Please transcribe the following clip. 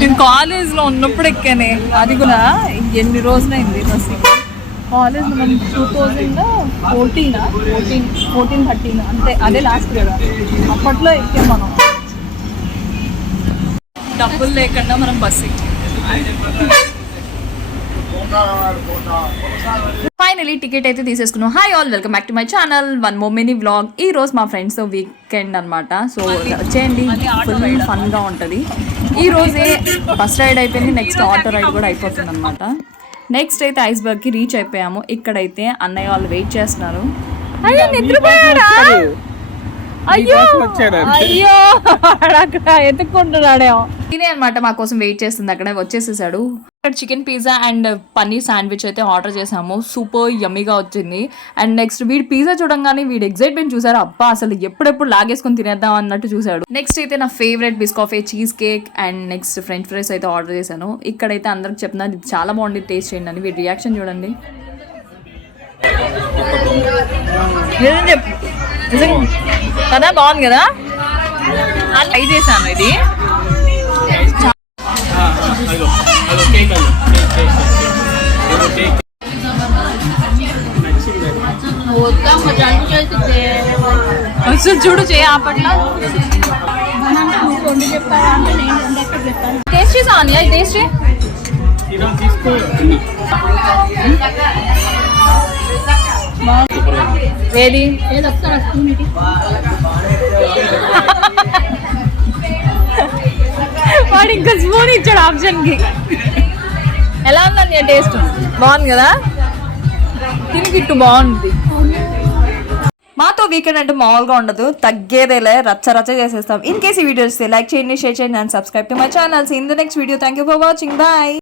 నేను కాలేజ్లో ఉన్నప్పుడు ఎక్కానే, అది కూడా ఎన్ని రోజులైంది బస్. కాలేజ్ మనం 2014 అంతే, అదే లాస్ట్ కదా, అప్పట్లో ఎక్కాం మనం. డబ్బులు లేకుండా మనం బస్ ఎక్కాం. ఫైనలీ టికెట్ అయితే తీసేసుకున్నాం. Hi all, welcome back to my channel. One more mini vlog. ఈ రోజు మా ఫ్రెండ్స్తో వీకెండ్ అనమాట. సో వచ్చేయండి, ఫుల్ ఫన్గా ఉంటుంది. ఈ రోజే బస్ రైడ్ అయిపోయింది, నెక్స్ట్ ఆటో రైడ్ కూడా అయిపోతుంది అనమాట. నెక్స్ట్ అయితే ఐస్బర్గ్కి రీచ్ అయిపోయాము. ఇక్కడైతే అన్నయ్య వాళ్ళు వెయిట్ చేస్తున్నారు. అయ్యో నిద్రపోయాడా? అయ్యో అయ్యో అక్కడ ఎత్తుకుంటున్నాడే. ఇదే అనమాట మా కోసం వెయిట్ చేస్తుంది, అక్కడ వచ్చేసేసాడు. ఇక్కడ chicken pizza and paneer sandwich అయితే ఆర్డర్ చేసాము. సూపర్ యమ్మీగా వచ్చింది. అండ్ నెక్స్ట్ వీడి పిజ్జా చూడంగానే వీడి ఎక్సైట్మెంట్ చూసారు, అబ్బా అసలు ఎప్పుడెప్పుడు లాగేసుకొని తినేద్దాం అన్నట్టు చూసాడు. నెక్స్ట్ అయితే నా favourite Biscoff cheese cake and next French fries అయితే ఆర్డర్ చేశాను. ఇక్కడైతే అందరికి చెప్తున్నారు ఇది చాలా బాగుంది, టేస్ట్ చేయండి అని. వీడి రియాక్షన్ చూడండి. కదా బాగుంది కదా, ట్రై చేశాను ఇది. చూడు చేయ అప్పట్లో టేస్ట్ చేసాను అది, టేస్ట్ ఏది వాడు ఇంకా స్పూన్ ఇచ్చాడు ఆప్షన్ కి. ఎలా ఉందండి టేస్ట్? బాగుంది కదా, తినికిట్టు బాగుంది. మాతో వీకెండ్ అంటే మామూలుగా ఉండదు, తగ్గేదేలే, రచ్చ రచ్చ చేసేస్తాం. ఇన్ కేస్ ఈ వీడియోస్ లైక్ చేయండి, షేర్ చేయండి and subscribe to my channel. In the next video. Thank you for watching. Bye.